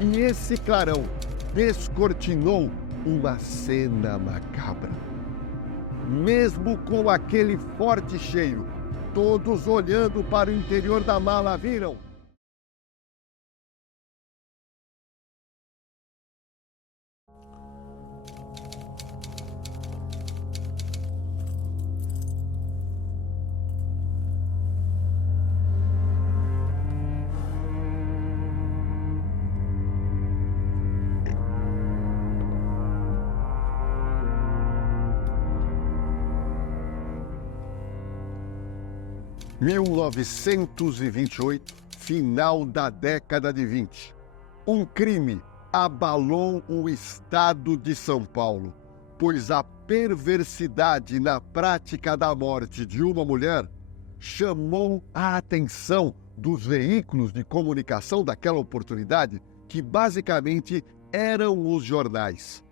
e esse clarão descortinou uma cena macabra. Mesmo com aquele forte cheiro, todos olhando para o interior da mala viram. – 1928, final da década de 20. Um crime abalou o estado de São Paulo, pois a perversidade na prática da morte de uma mulher chamou a atenção dos veículos de comunicação daquela oportunidade, que basicamente eram os jornais.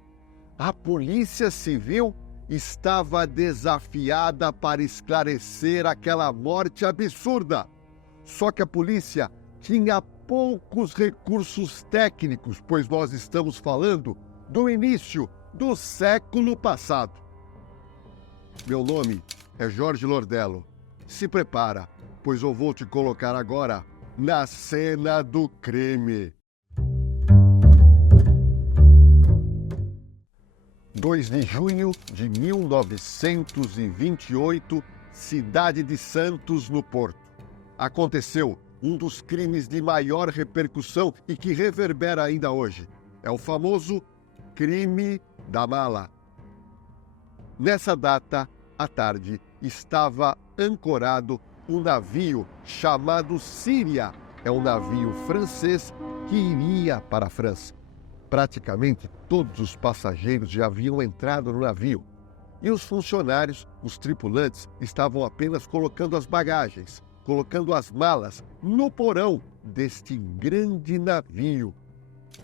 A Polícia Civil estava desafiada para esclarecer aquela morte absurda. Só que a polícia tinha poucos recursos técnicos, pois nós estamos falando do início do século passado. Meu nome é Jorge Lordello. Se prepara, pois eu vou te colocar agora na cena do crime. 2 de junho de 1928, cidade de Santos, no Porto. Aconteceu um dos crimes de maior repercussão e que reverbera ainda hoje. É o famoso crime da mala. Nessa data, à tarde, estava ancorado um navio chamado Síria. É um navio francês que iria para a França. Praticamente todos os passageiros já haviam entrado no navio e os funcionários, os tripulantes, estavam apenas colocando as bagagens, colocando as malas no porão deste grande navio.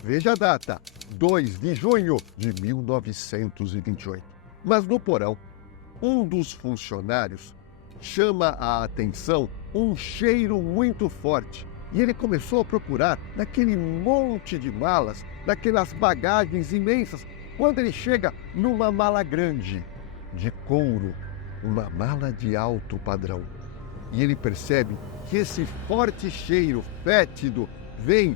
Veja a data, 2 de junho de 1928. Mas no porão, um dos funcionários chama a atenção um cheiro muito forte. E ele começou a procurar naquele monte de malas, naquelas bagagens imensas, quando ele chega numa mala grande, de couro, uma mala de alto padrão. E ele percebe que esse forte cheiro fétido vem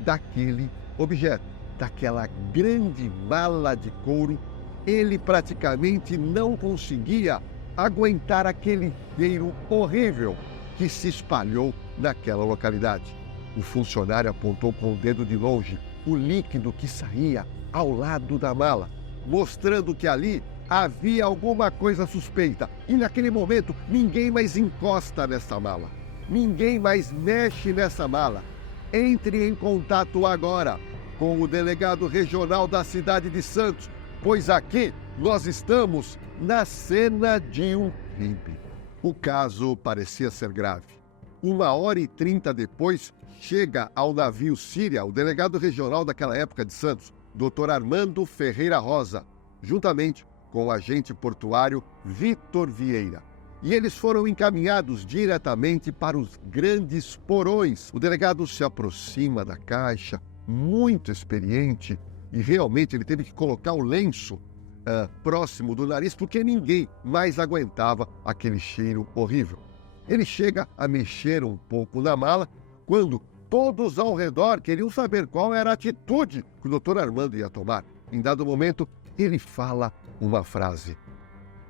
daquele objeto, daquela grande mala de couro. Ele praticamente não conseguia aguentar aquele cheiro horrível que se espalhou naquela localidade. O funcionário apontou com o dedo de longe o líquido que saía ao lado da mala, mostrando que ali havia alguma coisa suspeita. E naquele momento, ninguém mais encosta nessa mala. Ninguém mais mexe nessa mala. Entre em contato agora com o delegado regional da cidade de Santos, pois aqui nós estamos na cena de um crime. O caso parecia ser grave. 1h30 depois, chega ao navio Síria o delegado regional daquela época de Santos, Dr. Armando Ferreira Rosa, juntamente com o agente portuário Vitor Vieira. E eles foram encaminhados diretamente para os grandes porões. O delegado se aproxima da caixa, muito experiente, e realmente ele teve que colocar o lenço próximo do nariz, porque ninguém mais aguentava aquele cheiro horrível. Ele chega a mexer um pouco na mala, quando todos ao redor queriam saber qual era a atitude que o Dr. Armando ia tomar. Em dado momento, ele fala uma frase: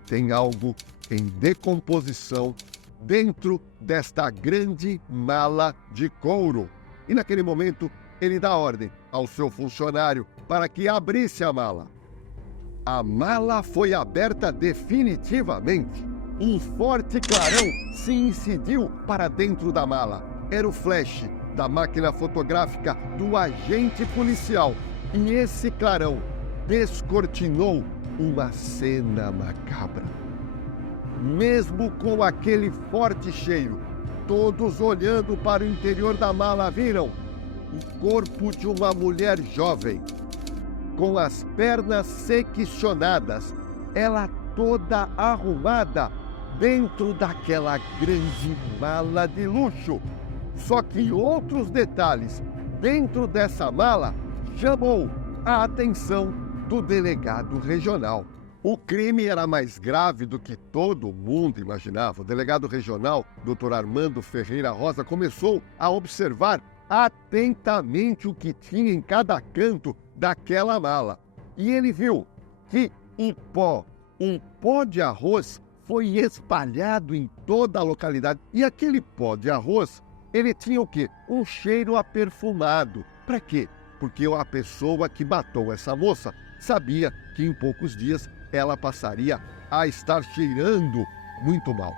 tem algo em decomposição dentro desta grande mala de couro. E naquele momento, ele dá ordem ao seu funcionário para que abrisse a mala. A mala foi aberta definitivamente. Um forte clarão se incidiu para dentro da mala. Era o flash da máquina fotográfica do agente policial. E esse clarão descortinou uma cena macabra. Mesmo com aquele forte cheiro, todos olhando para o interior da mala viram o corpo de uma mulher jovem, com as pernas seccionadas, ela toda arrumada dentro daquela grande mala de luxo. Só que outros detalhes dentro dessa mala chamou a atenção do delegado regional. O crime era mais grave do que todo mundo imaginava. O delegado regional, Dr. Armando Ferreira Rosa, começou a observar atentamente o que tinha em cada canto daquela mala. E ele viu que um pó de arroz foi espalhado em toda a localidade. E aquele pó de arroz, ele tinha o quê? Um cheiro aperfumado. Para quê? Porque a pessoa que matou essa moça sabia que em poucos dias ela passaria a estar cheirando muito mal.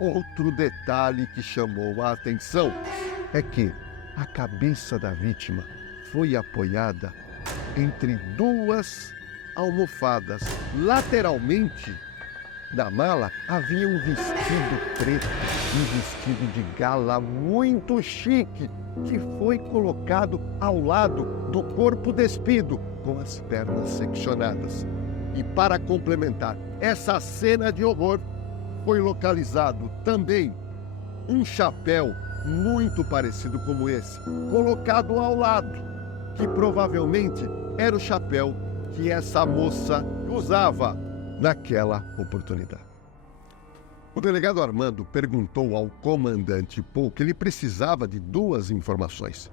Outro detalhe que chamou a atenção é que a cabeça da vítima foi apoiada entre duas almofadas. Lateralmente da mala havia um vestido preto, um vestido de gala muito chique, que foi colocado ao lado do corpo despido, com as pernas seccionadas. E para complementar essa cena de horror, foi localizado também um chapéu muito parecido como esse, colocado ao lado, que provavelmente era o chapéu que essa moça usava naquela oportunidade. O delegado Armando perguntou ao comandante Paul que ele precisava de duas informações: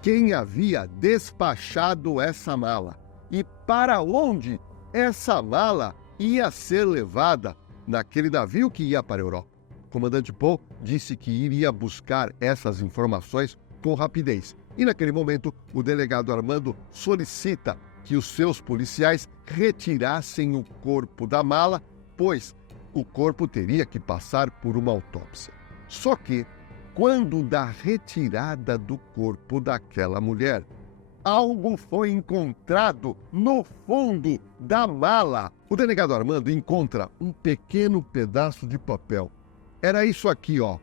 quem havia despachado essa mala e para onde essa mala ia ser levada naquele navio que ia para a Europa. O comandante Paul disse que iria buscar essas informações com rapidez. E naquele momento, o delegado Armando solicita que os seus policiais retirassem o corpo da mala, pois o corpo teria que passar por uma autópsia. Só que, quando da retirada do corpo daquela mulher, algo foi encontrado no fundo da mala. O delegado Armando encontra um pequeno pedaço de papel. Era isso aqui, ó.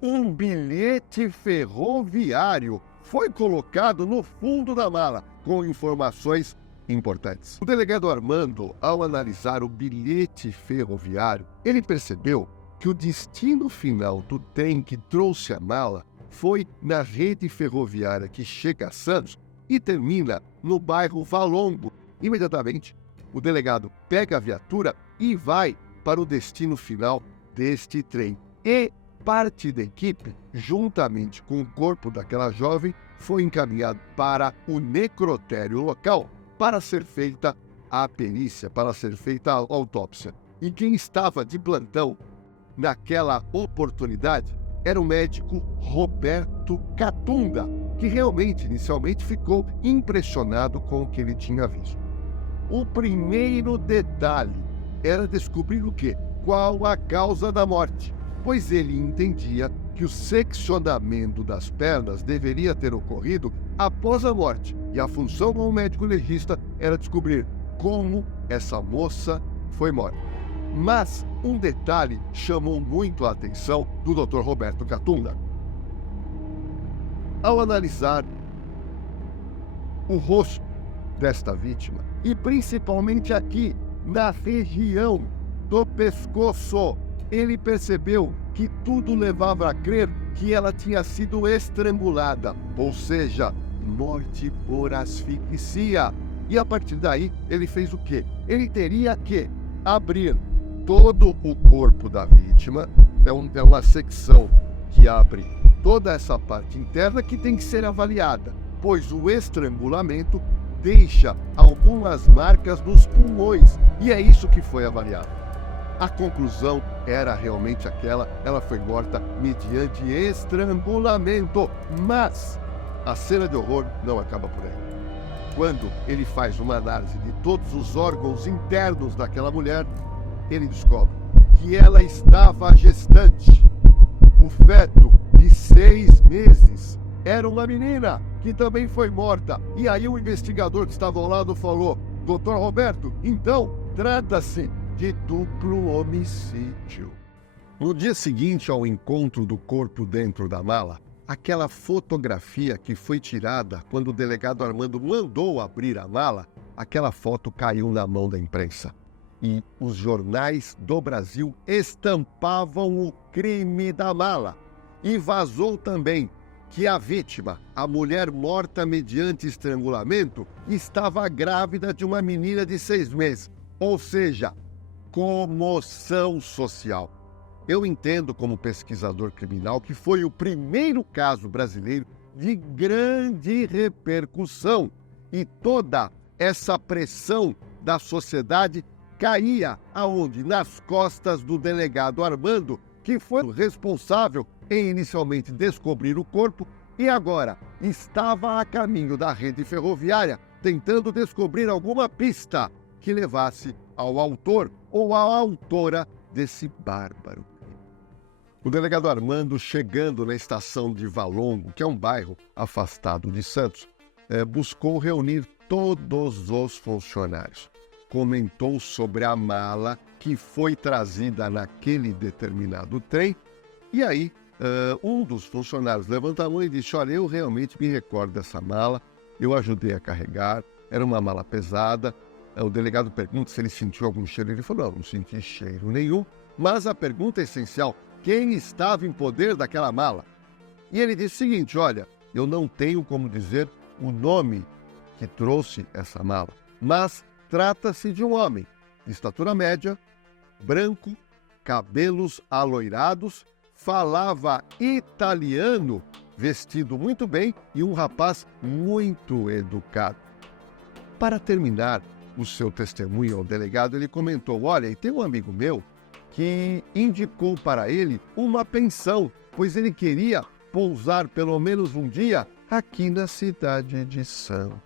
Um bilhete ferroviário foi colocado no fundo da mala, com informações importantes. O delegado Armando, ao analisar o bilhete ferroviário, ele percebeu que o destino final do trem que trouxe a mala foi na rede ferroviária que chega a Santos e termina no bairro Valongo. Imediatamente, o delegado pega a viatura e vai para o destino final deste trem. E parte da equipe, juntamente com o corpo daquela jovem, foi encaminhado para o necrotério local para ser feita a perícia, para ser feita a autópsia. E quem estava de plantão naquela oportunidade era o médico Roberto Catunda, que realmente, inicialmente, ficou impressionado com o que ele tinha visto. O primeiro detalhe era descobrir o quê? Qual a causa da morte, pois ele entendia que o seccionamento das pernas deveria ter ocorrido após a morte, e a função do médico legista era descobrir como essa moça foi morta. Mas um detalhe chamou muito a atenção do Dr. Roberto Catunda. Ao analisar o rosto desta vítima, e principalmente aqui na região do pescoço, ele percebeu que tudo levava a crer que ela tinha sido estrangulada, ou seja, morte por asfixia. E a partir daí, ele fez o quê? Ele teria que abrir todo o corpo da vítima, é uma secção que abre toda essa parte interna que tem que ser avaliada, pois o estrangulamento deixa algumas marcas nos pulmões, e é isso que foi avaliado. A conclusão era realmente aquela: ela foi morta mediante estrangulamento. Mas a cena de horror não acaba por aí. Quando ele faz uma análise de todos os órgãos internos daquela mulher, ele descobre que ela estava gestante. O feto de 6 meses era uma menina que também foi morta. E aí o investigador que estava ao lado falou: Dr. Roberto, então trata-se de duplo homicídio. No dia seguinte ao encontro do corpo dentro da mala, aquela fotografia que foi tirada quando o delegado Armando mandou abrir a mala, aquela foto caiu na mão da imprensa. E os jornais do Brasil estampavam o crime da mala. E vazou também que a vítima, a mulher morta mediante estrangulamento, estava grávida de uma menina de 6 meses. Ou seja, comoção social. Eu entendo, como pesquisador criminal, que foi o primeiro caso brasileiro de grande repercussão e toda essa pressão da sociedade caía aonde? Nas costas do delegado Armando, que foi o responsável em inicialmente descobrir o corpo e agora estava a caminho da rede ferroviária tentando descobrir alguma pista que levasse ao autor ou à autora desse bárbaro crime. O delegado Armando, chegando na estação de Valongo, que é um bairro afastado de Santos, buscou reunir todos os funcionários. Comentou sobre a mala que foi trazida naquele determinado trem e aí um dos funcionários levantou a mão e disse: olha, eu realmente me recordo dessa mala, eu ajudei a carregar, era uma mala pesada. O delegado pergunta se ele sentiu algum cheiro, ele falou: não senti cheiro nenhum, mas a pergunta é essencial: quem estava em poder daquela mala? E ele disse o seguinte: olha, eu não tenho como dizer o nome que trouxe essa mala, mas trata-se de um homem de estatura média, branco, cabelos aloirados, falava italiano, vestido muito bem e um rapaz muito educado. Para terminar o seu testemunho ao delegado, ele comentou: olha, e tem um amigo meu que indicou para ele uma pensão, pois ele queria pousar pelo menos um dia aqui na cidade de Santos.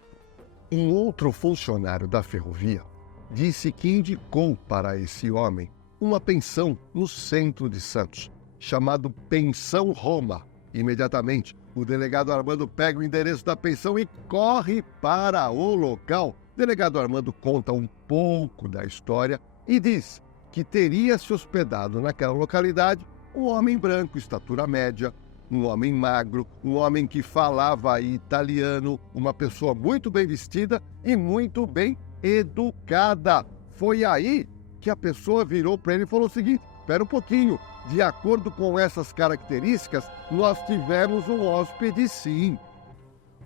Um outro funcionário da ferrovia disse que indicou para esse homem uma pensão no centro de Santos, chamado Pensão Roma. Imediatamente, o delegado Armando pega o endereço da pensão e corre para o local. O delegado Armando conta um pouco da história e diz que teria se hospedado naquela localidade um homem branco, estatura média, um homem magro, um homem que falava italiano, uma pessoa muito bem vestida e muito bem educada. Foi aí que a pessoa virou para ele e falou o seguinte: espera um pouquinho, de acordo com essas características, nós tivemos um hóspede sim.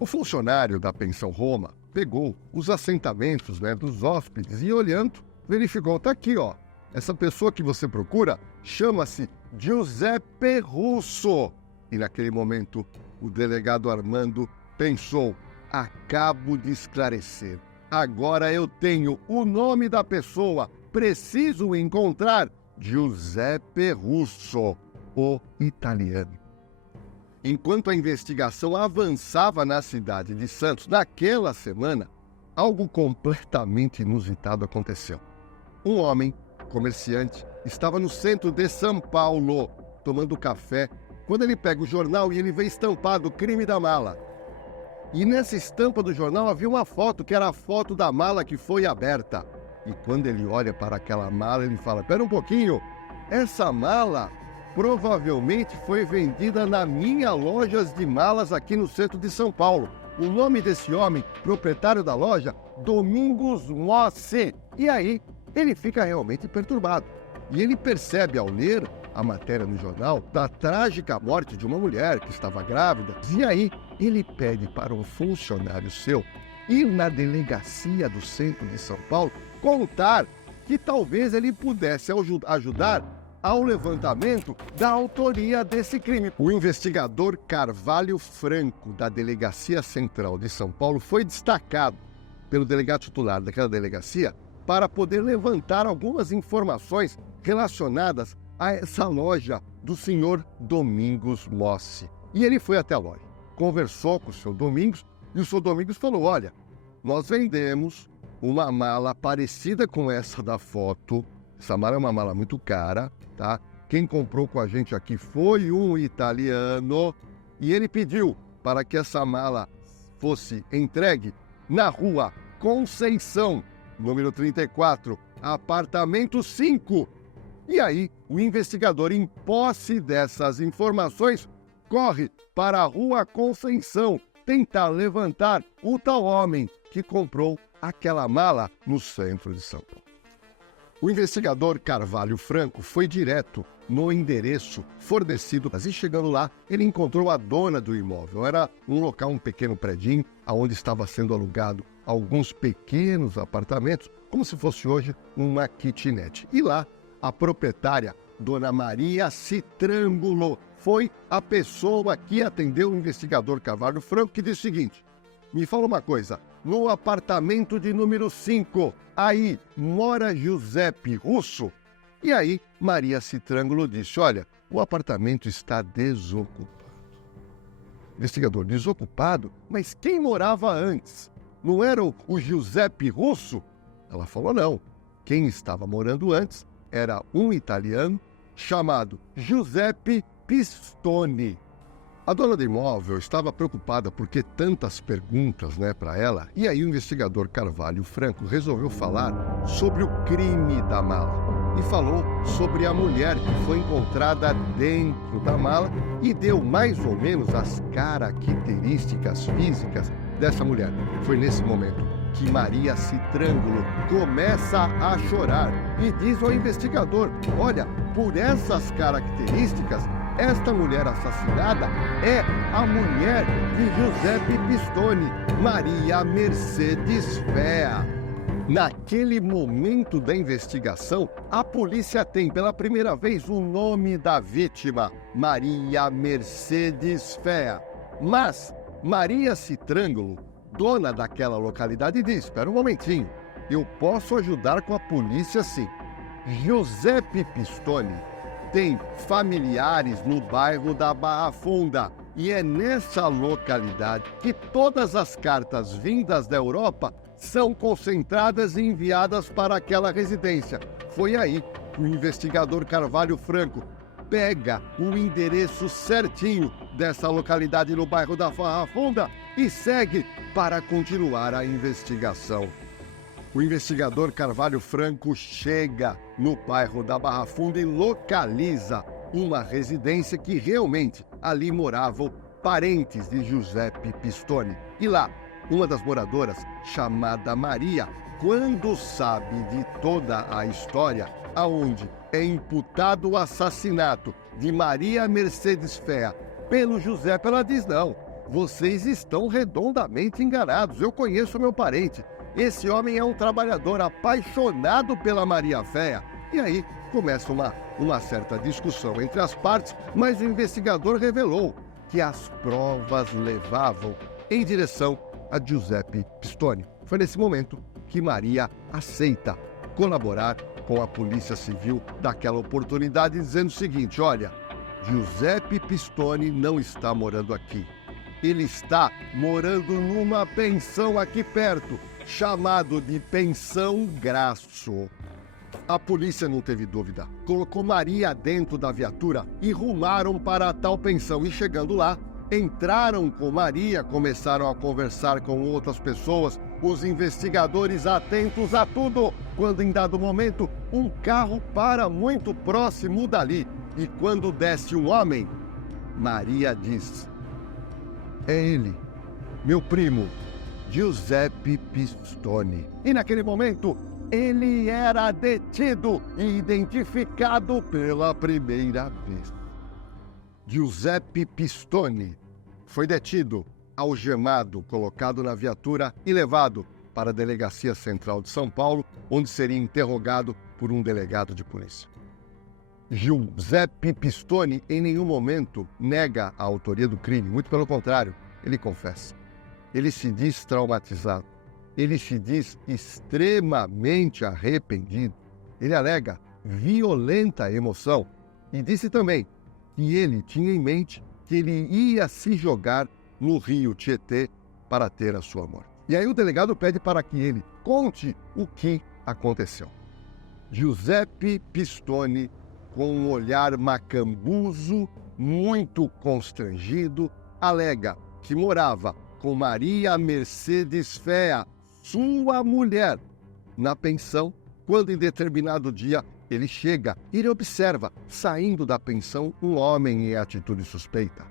O funcionário da Pensão Roma pegou os assentamentos dos hóspedes e olhando, verificou: tá aqui, ó, essa pessoa que você procura chama-se Giuseppe Russo. E naquele momento, o delegado Armando pensou: acabo de esclarecer. Agora eu tenho o nome da pessoa. Preciso encontrar Giuseppe Russo, o italiano. Enquanto a investigação avançava na cidade de Santos, naquela semana, algo completamente inusitado aconteceu. Um homem, comerciante, estava no centro de São Paulo, tomando café, quando ele pega o jornal e ele vê estampado o crime da mala. E nessa estampa do jornal havia uma foto, que era a foto da mala que foi aberta. E quando ele olha para aquela mala, ele fala: espera um pouquinho, essa mala provavelmente foi vendida na minha loja de malas aqui no centro de São Paulo. O nome desse homem, proprietário da loja, Domingos Mossi. E aí, ele fica realmente perturbado. E ele percebe, ao ler a matéria no jornal, da trágica morte de uma mulher que estava grávida. E aí, ele pede para um funcionário seu ir na delegacia do centro de São Paulo contar que talvez ele pudesse ajudar ao levantamento da autoria desse crime. O investigador Carvalho Franco, da Delegacia Central de São Paulo, foi destacado pelo delegado titular daquela delegacia para poder levantar algumas informações relacionadas a essa loja do senhor Domingos Mossi. E ele foi até a loja, conversou com o senhor Domingos e o senhor Domingos falou: olha, nós vendemos uma mala parecida com essa da foto. Essa mala é uma mala muito cara, tá? Quem comprou com a gente aqui foi um italiano e ele pediu para que essa mala fosse entregue na rua Conceição, número 34, apartamento 5. E aí, o investigador, em posse dessas informações, corre para a rua Conceição tentar levantar o tal homem que comprou aquela mala no centro de São Paulo. O investigador Carvalho Franco foi direto no endereço fornecido. E chegando lá, ele encontrou a dona do imóvel. Era um local, um pequeno predinho, onde estava sendo alugado alguns pequenos apartamentos, como se fosse hoje uma kitnet. E lá, a proprietária, Dona Maria Citrângulo, foi a pessoa que atendeu o investigador Carvalho Franco, que disse o seguinte: me fala uma coisa, no apartamento de número 5, aí mora Giuseppe Russo? E aí, Maria Citrângulo disse: olha, o apartamento está desocupado. Investigador: desocupado? Mas quem morava antes? Não era o Giuseppe Russo? Ela falou: não. Quem estava morando antes era um italiano chamado Giuseppe Pistone. A dona do imóvel estava preocupada por que tantas perguntas, para ela, e aí o investigador Carvalho Franco resolveu falar sobre o crime da mala. E falou sobre a mulher que foi encontrada dentro da mala e deu mais ou menos as características físicas dessa mulher. Foi nesse momento que Maria Citrângulo começa a chorar e diz ao investigador: olha, por essas características, esta mulher assassinada é a mulher de Giuseppe Pistone, Maria Mercedes Fea. Naquele momento da investigação, a polícia tem pela primeira vez o nome da vítima, Maria Mercedes Fea. Mas Maria Citrângulo, dona daquela localidade, diz: espera um momentinho, eu posso ajudar com a polícia sim. Giuseppe Pistone tem familiares no bairro da Barra Funda e é nessa localidade que todas as cartas vindas da Europa são concentradas e enviadas para aquela residência. Foi aí que o investigador Carvalho Franco pega o endereço certinho dessa localidade no bairro da Barra Funda e segue para continuar a investigação. O investigador Carvalho Franco chega no bairro da Barra Funda e localiza uma residência que realmente ali moravam parentes de Giuseppe Pistone. E lá, uma das moradoras, chamada Maria, quando sabe de toda a história, aonde é imputado o assassinato de Maria Mercedes Fea pelo Giuseppe, ela diz: não, vocês estão redondamente enganados, eu conheço meu parente. Esse homem é um trabalhador apaixonado pela Maria Fea. E aí começa uma certa discussão entre as partes, mas o investigador revelou que as provas levavam em direção a Giuseppe Pistone. Foi nesse momento que Maria aceita colaborar com a Polícia Civil daquela oportunidade, dizendo o seguinte: olha, Giuseppe Pistone não está morando aqui. Ele está morando numa pensão aqui perto, chamado de Pensão Graço. A polícia não teve dúvida. Colocou Maria dentro da viatura e rumaram para a tal pensão. E chegando lá, entraram com Maria, começaram a conversar com outras pessoas, os investigadores atentos a tudo, quando em dado momento um carro para muito próximo dali. E quando desce um homem, Maria diz: é ele, meu primo, Giuseppe Pistone. E naquele momento, ele era detido e identificado pela primeira vez. Giuseppe Pistone foi detido, algemado, colocado na viatura e levado para a Delegacia Central de São Paulo, onde seria interrogado por um delegado de polícia. Giuseppe Pistone em nenhum momento nega a autoria do crime, muito pelo contrário, ele confessa. Ele se diz traumatizado, ele se diz extremamente arrependido, ele alega violenta emoção e disse também que ele tinha em mente que ele ia se jogar no rio Tietê para ter a sua morte. E aí o delegado pede para que ele conte o que aconteceu. Giuseppe Pistone, com um olhar macambuzo, muito constrangido, alega que morava com Maria Mercedes Fea, sua mulher, na pensão, quando em determinado dia ele chega e ele observa, saindo da pensão, um homem em atitude suspeita.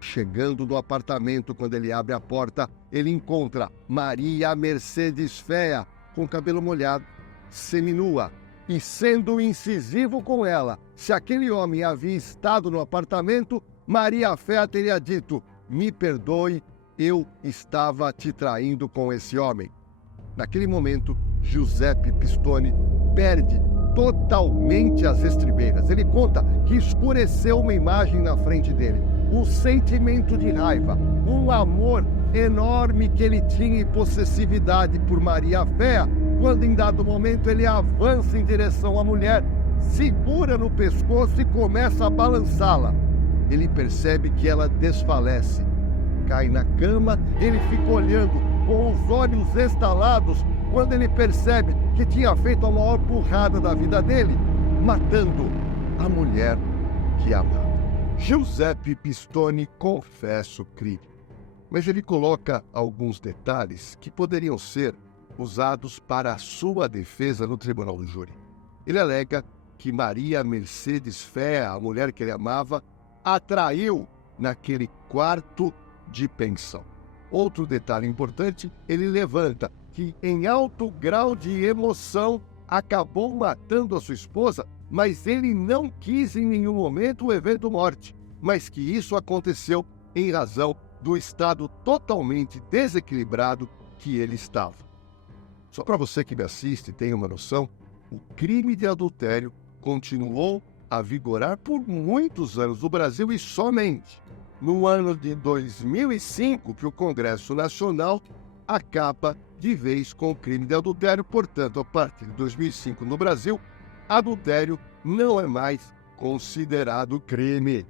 Chegando no apartamento, quando ele abre a porta, ele encontra Maria Mercedes Fea, com cabelo molhado, seminua, e, sendo incisivo com ela, se aquele homem havia estado no apartamento, Maria Féa teria dito: me perdoe, eu estava te traindo com esse homem. Naquele momento, Giuseppe Pistone perde totalmente as estribeiras. Ele conta que escureceu uma imagem na frente dele, um sentimento de raiva, um amor enorme que ele tinha e possessividade por Maria Féa, quando em dado momento ele avança em direção à mulher, segura no pescoço e começa a balançá-la. Ele percebe que ela desfalece, cai na cama, ele fica olhando com os olhos estalados quando ele percebe que tinha feito a maior burrada da vida dele, matando a mulher que amava. Giuseppe Pistone confessa o crime, mas ele coloca alguns detalhes que poderiam ser usados para a sua defesa no tribunal do júri. Ele alega que Maria Mercedes Féa, a mulher que ele amava, atraiu naquele quarto de pensão. Outro detalhe importante, ele levanta que em alto grau de emoção acabou matando a sua esposa, mas ele não quis em nenhum momento o evento morte, mas que isso aconteceu em razão do estado totalmente desequilibrado que ele estava. Só para você que me assiste tenha uma noção, o crime de adultério continuou a vigorar por muitos anos no Brasil e somente no ano de 2005 que o Congresso Nacional acaba de vez com o crime de adultério. Portanto, a partir de 2005 no Brasil, adultério não é mais considerado crime.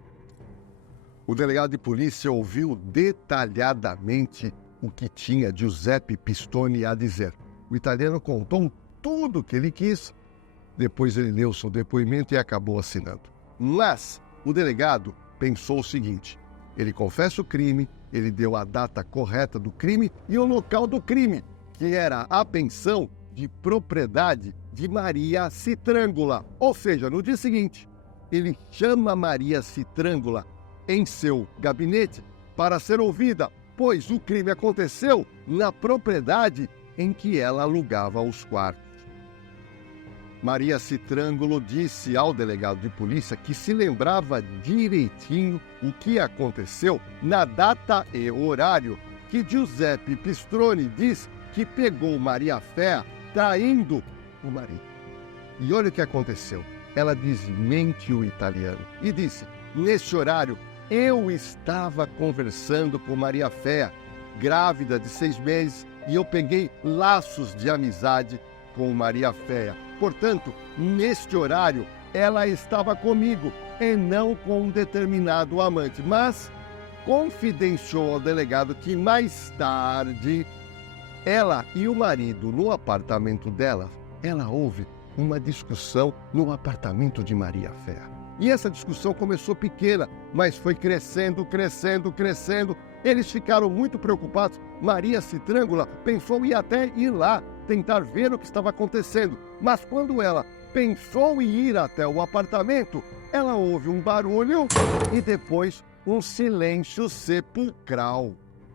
O delegado de polícia ouviu detalhadamente o que tinha Giuseppe Pistone a dizer. O italiano contou tudo o que ele quis, depois ele leu seu depoimento e acabou assinando. Mas o delegado pensou o seguinte: ele confessa o crime, ele deu a data correta do crime e o local do crime, que era a pensão de propriedade de Maria Citrângula. Ou seja, no dia seguinte, ele chama Maria Citrângula em seu gabinete para ser ouvida, pois o crime aconteceu na propriedade em que ela alugava os quartos. Maria Citrângula disse ao delegado de polícia que se lembrava direitinho o que aconteceu na data e horário que Giuseppe Pistone diz que pegou Maria Féa traindo o marido. E olha o que aconteceu. Ela desmente o italiano e disse: nesse horário eu estava conversando com Maria Féa, grávida de 6 meses, e eu peguei laços de amizade com Maria Féa. Portanto, neste horário, ela estava comigo e não com um determinado amante. Mas confidenciou ao delegado que mais tarde, ela e o marido, no apartamento dela, ela houve uma discussão no apartamento de Maria Féa. E essa discussão começou pequena, mas foi crescendo. Eles ficaram muito preocupados. Maria Citrângula pensou em até ir lá, tentar ver o que estava acontecendo. Mas quando ela pensou em ir até o apartamento, ela ouve um barulho e depois um silêncio sepulcral.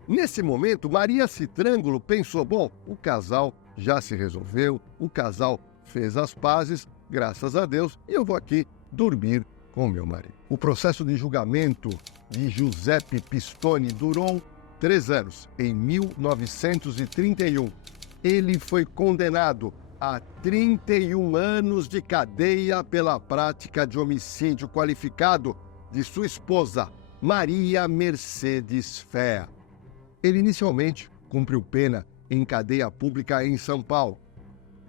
Nesse momento, Maria Citrângula pensou: bom, o casal já se resolveu, o casal fez as pazes, graças a Deus, e eu vou aqui dormir com meu marido. O processo de julgamento de Giuseppe Pistone durou 3 anos. Em 1931, ele foi condenado a 31 anos de cadeia pela prática de homicídio qualificado de sua esposa, Maria Mercedes Féa. Ele inicialmente cumpriu pena em cadeia pública em São Paulo.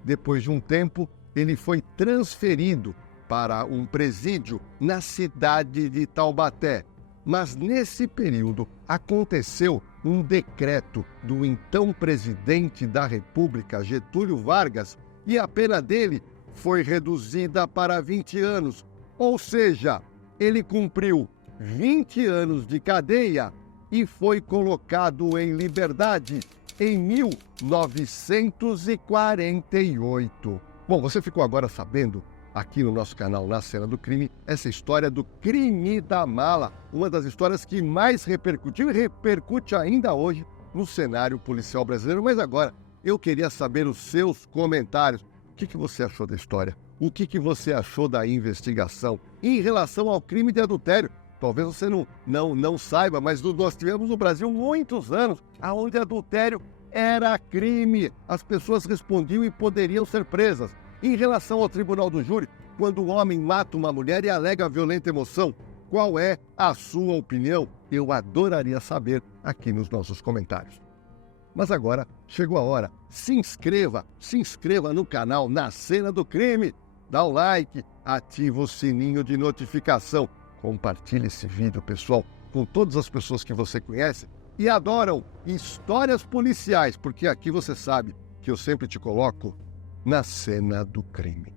Depois de um tempo, ele foi transferido para um presídio na cidade de Taubaté. Mas nesse período aconteceu um decreto do então presidente da República, Getúlio Vargas, e a pena dele foi reduzida para 20 anos. Ou seja, ele cumpriu 20 anos de cadeia e foi colocado em liberdade em 1948. Bom, você ficou agora sabendo, aqui no nosso canal Na Cena do Crime, essa história do crime da mala, uma das histórias que mais repercutiu e repercute ainda hoje no cenário policial brasileiro. Mas agora eu queria saber os seus comentários. O que você achou da história? o que você achou da investigação em relação ao crime de adultério. Talvez você não saiba, mas nós tivemos no Brasil muitos anos onde adultério era crime. As pessoas respondiam e poderiam ser presas. Em relação ao tribunal do júri, quando o homem mata uma mulher e alega violenta emoção, qual é a sua opinião? Eu adoraria saber aqui nos nossos comentários. Mas agora chegou a hora. Se inscreva no canal Na Cena do Crime. Dá um like, ativa o sininho de notificação. Compartilhe esse vídeo, pessoal, com todas as pessoas que você conhece e adoram histórias policiais, porque aqui você sabe que eu sempre te coloco na cena do crime.